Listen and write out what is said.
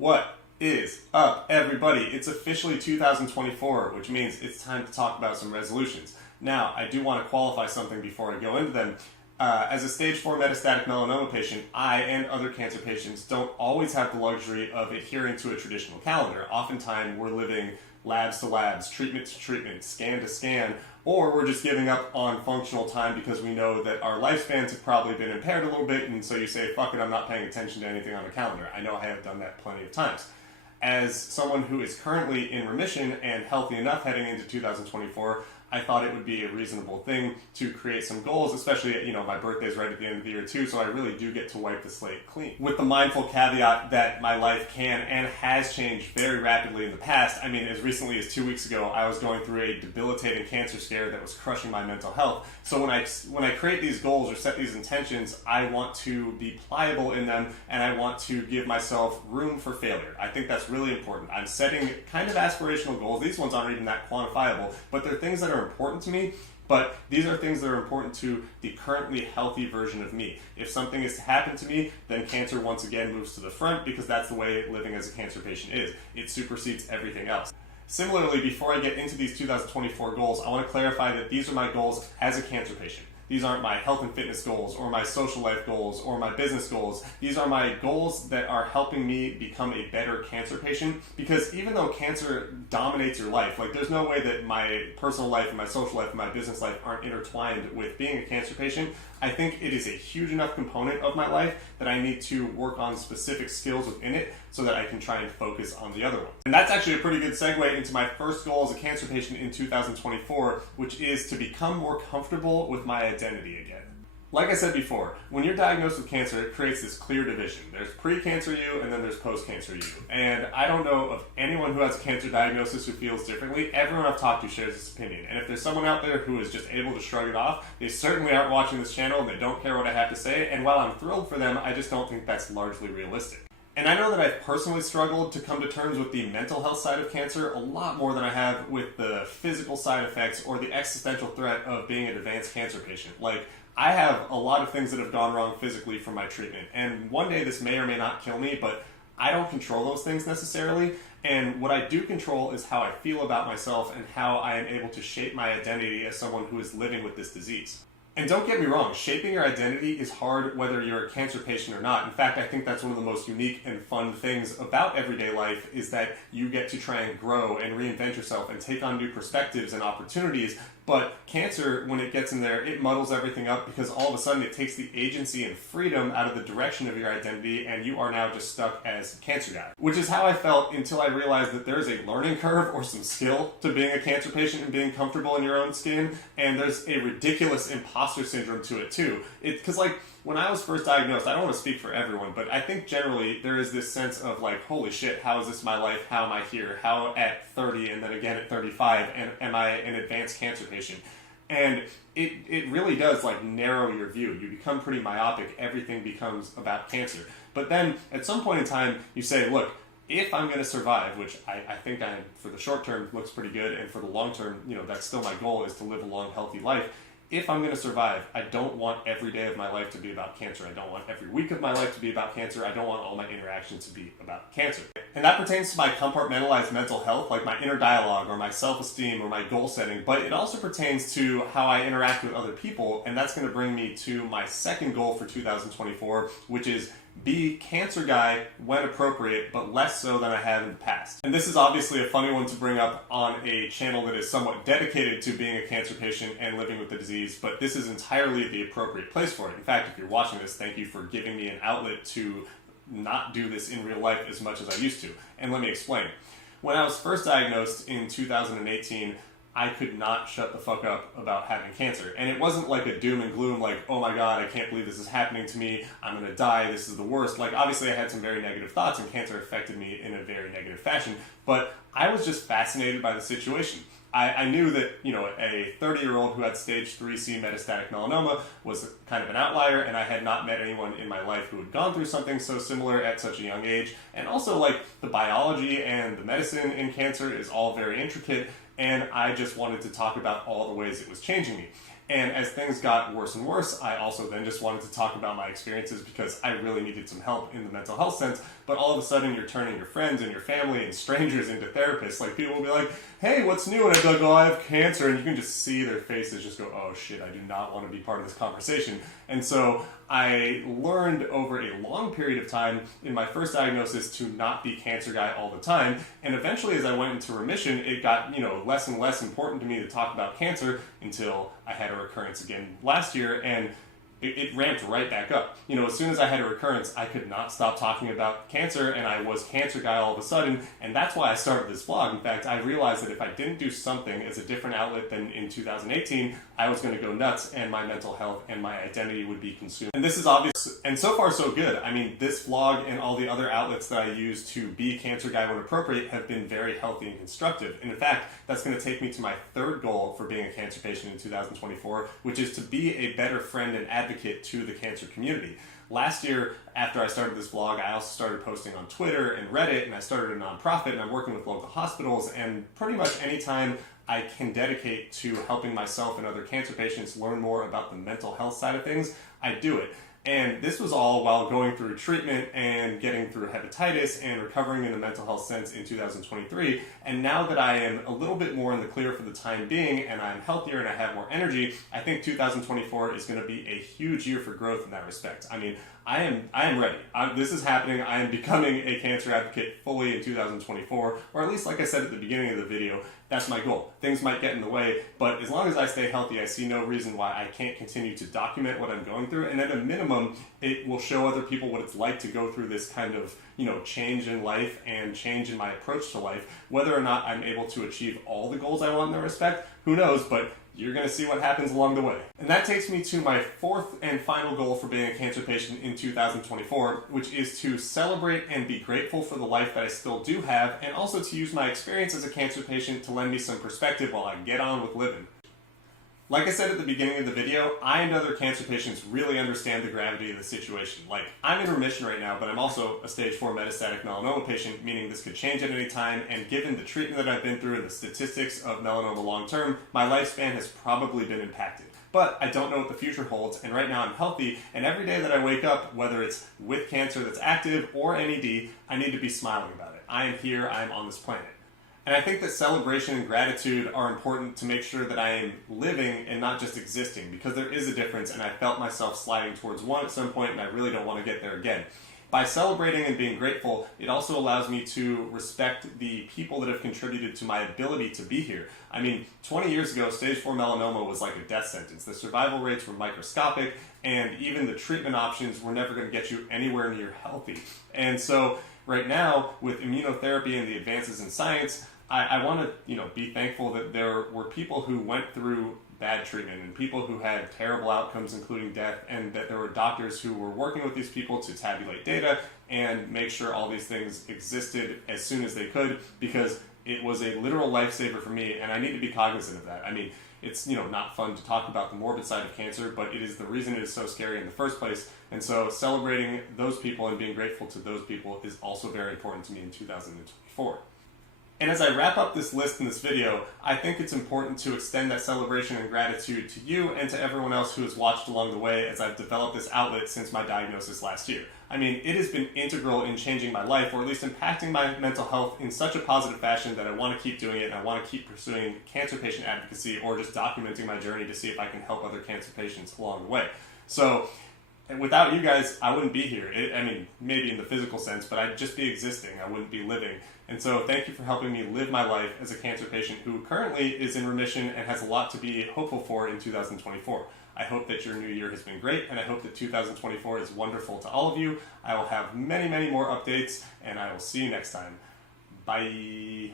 What is up, everybody? It's officially 2024, which means it's time to talk about some resolutions. Now, I do want to qualify something before I go into them. As a stage 4 metastatic melanoma patient, I and other cancer patients don't always have the luxury of adhering to a traditional calendar. Oftentimes, we're living labs to labs, treatment to treatment, scan to scan, or we're just giving up on functional time because we know that our lifespans have probably been impaired a little bit, and so you say, fuck it, I'm not paying attention to anything on the calendar. I know I have done that plenty of times. As someone who is currently in remission and healthy enough heading into 2024, I thought it would be a reasonable thing to create some goals, especially, my birthday's right at the end of the year too, so I really do get to wipe the slate clean. With the mindful caveat that my life can and has changed very rapidly in the past. As recently as 2 weeks ago, I was going through a debilitating cancer scare that was crushing my mental health. So when I create these goals or set these intentions, I want to be pliable in them, and I want to give myself room for failure. I think that's really important. I'm setting kind of aspirational goals. These ones aren't even that quantifiable, but they're things that are important to me, but these are things that are important to the currently healthy version of me. If something is to happen to me, then cancer once again moves to the front because that's the way living as a cancer patient is. It supersedes everything else. Similarly, before I get into these 2024 goals, I want to clarify that these are my goals as a cancer patient. These aren't my health and fitness goals or my social life goals or my business goals. These are my goals that are helping me become a better cancer patient, because even though cancer dominates your life, there's no way that my personal life and my social life and my business life aren't intertwined with being a cancer patient. I think it is a huge enough component of my life that I need to work on specific skills within it so that I can try and focus on the other one. And that's actually a pretty good segue into my first goal as a cancer patient in 2024, which is to become more comfortable with my identity again. Like I said before, when you're diagnosed with cancer, it creates this clear division. There's pre-cancer you, and then there's post-cancer you. And I don't know of anyone who has a cancer diagnosis who feels differently. Everyone I've talked to shares this opinion. And if there's someone out there who is just able to shrug it off, they certainly aren't watching this channel and they don't care what I have to say. And while I'm thrilled for them, I just don't think that's largely realistic. And I know that I've personally struggled to come to terms with the mental health side of cancer a lot more than I have with the physical side effects or the existential threat of being an advanced cancer patient. I have a lot of things that have gone wrong physically from my treatment, and one day this may or may not kill me, but I don't control those things necessarily, and what I do control is how I feel about myself and how I am able to shape my identity as someone who is living with this disease. And don't get me wrong, shaping your identity is hard whether you're a cancer patient or not. In fact, I think that's one of the most unique and fun things about everyday life is that you get to try and grow and reinvent yourself and take on new perspectives and opportunities. But cancer, when it gets in there, it muddles everything up because all of a sudden it takes the agency and freedom out of the direction of your identity, and you are now just stuck as a cancer guy. Which is how I felt until I realized that there's a learning curve or some skill to being a cancer patient and being comfortable in your own skin, and there's a ridiculous imposter syndrome to it too. Because when I was first diagnosed, I don't want to speak for everyone, but I think generally there is this sense of holy shit, how is this my life? How am I here? How at 30 and then again at 35 and am I an advanced cancer patient? And it really does narrow your view. You become pretty myopic. Everything becomes about cancer. But then at some point in time, you say, look, if I'm going to survive, which I think for the short term looks pretty good, and for the long term, that's still my goal, is to live a long, healthy life. If I'm going to survive, I don't want every day of my life to be about cancer. I don't want every week of my life to be about cancer. I don't want all my interactions to be about cancer. And that pertains to my compartmentalized mental health, like my inner dialogue or my self-esteem or my goal setting, but it also pertains to how I interact with other people, and that's going to bring me to my second goal for 2024, which is be cancer guy when appropriate, but less so than I have in the past. And this is obviously a funny one to bring up on a channel that is somewhat dedicated to being a cancer patient and living with the disease, but this is entirely the appropriate place for it. In fact, if you're watching this, thank you for giving me an outlet to not do this in real life as much as I used to. And let me explain. When I was first diagnosed in 2018, I could not shut the fuck up about having cancer. And it wasn't a doom and gloom, oh my god, I can't believe this is happening to me, I'm gonna die, this is the worst. Obviously I had some very negative thoughts and cancer affected me in a very negative fashion, but I was just fascinated by the situation. I knew that, a 30-year-old who had stage 3C metastatic melanoma was kind of an outlier, and I had not met anyone in my life who had gone through something so similar at such a young age. And also, the biology and the medicine in cancer is all very intricate, and I just wanted to talk about all the ways it was changing me. And as things got worse and worse, I also then just wanted to talk about my experiences because I really needed some help in the mental health sense. But all of a sudden, you're turning your friends and your family and strangers into therapists. Like, people will be like, hey, what's new? And I'd be like, oh, I have cancer. And you can just see their faces just go, oh shit, I do not want to be part of this conversation. And so I learned over a long period of time in my first diagnosis to not be cancer guy all the time. And eventually, as I went into remission, it got, less and less important to me to talk about cancer until I had a recurrence again last year, and it ramped right back up. As soon as I had a recurrence, I could not stop talking about cancer, and I was cancer guy all of a sudden, and that's why I started this vlog. In fact, I realized that if I didn't do something as a different outlet than in 2018, I was going to go nuts, and my mental health and my identity would be consumed. And this is obvious, and so far so good. I mean, this vlog and all the other outlets that I use to be cancer guy when appropriate have been very healthy and constructive. And in fact, that's going to take me to my third goal for being a cancer patient in 2024, which is to be a better friend and advocate to the cancer community. Last year, after I started this vlog, I also started posting on Twitter and Reddit, and I started a nonprofit, and I'm working with local hospitals, and pretty much anytime I can dedicate to helping myself and other cancer patients learn more about the mental health side of things, I do it. And this was all while going through treatment and getting through hepatitis and recovering in a mental health sense in 2023. And now that I am a little bit more in the clear for the time being and I'm healthier and I have more energy, I think 2024 is going to be a huge year for growth in that respect. I mean, I am ready. This is happening. I am becoming a cancer advocate fully in 2024, or at least, like I said at the beginning of the video, that's my goal. Things might get in the way, but as long as I stay healthy, I see no reason why I can't continue to document what I'm going through, and at a minimum, it will show other people what it's like to go through this kind of, change in life and change in my approach to life. Whether or not I'm able to achieve all the goals I want in that respect, who knows, but you're going to see what happens along the way. And that takes me to my fourth and final goal for being a cancer patient in 2024, which is to celebrate and be grateful for the life that I still do have, and also to use my experience as a cancer patient to lend me some perspective while I get on with living. Like I said at the beginning of the video, I and other cancer patients really understand the gravity of the situation. Like, I'm in remission right now, but I'm also a stage 4 metastatic melanoma patient, meaning this could change at any time, and given the treatment that I've been through and the statistics of melanoma long term, my lifespan has probably been impacted. But I don't know what the future holds, and right now I'm healthy, and every day that I wake up, whether it's with cancer that's active or NED, I need to be smiling about it. I am here, I am on this planet. And I think that celebration and gratitude are important to make sure that I am living and not just existing, because there is a difference, and I felt myself sliding towards one at some point, and I really don't want to get there again. By celebrating and being grateful, it also allows me to respect the people that have contributed to my ability to be here. I mean, 20 years ago, stage 4 melanoma was like a death sentence. The survival rates were microscopic, and even the treatment options were never going to get you anywhere near healthy. And so right now, with immunotherapy and the advances in science, I want to be thankful that there were people who went through bad treatment and people who had terrible outcomes, including death, and that there were doctors who were working with these people to tabulate data and make sure all these things existed as soon as they could, because it was a literal lifesaver for me, and I need to be cognizant of that. I mean, it's not fun to talk about the morbid side of cancer, but it is the reason it is so scary in the first place. And so celebrating those people and being grateful to those people is also very important to me in 2024. And as I wrap up this list in this video, I think it's important to extend that celebration and gratitude to you and to everyone else who has watched along the way as I've developed this outlet since my diagnosis last year. I mean, it has been integral in changing my life, or at least impacting my mental health in such a positive fashion that I want to keep doing it, and I want to keep pursuing cancer patient advocacy, or just documenting my journey to see if I can help other cancer patients along the way. So, without you guys, I wouldn't be here. I mean, maybe in the physical sense, but I'd just be existing. I wouldn't be living. And so thank you for helping me live my life as a cancer patient who currently is in remission and has a lot to be hopeful for in 2024. I hope that your new year has been great, and I hope that 2024 is wonderful to all of you. I will have many, many more updates, and I will see you next time. Bye.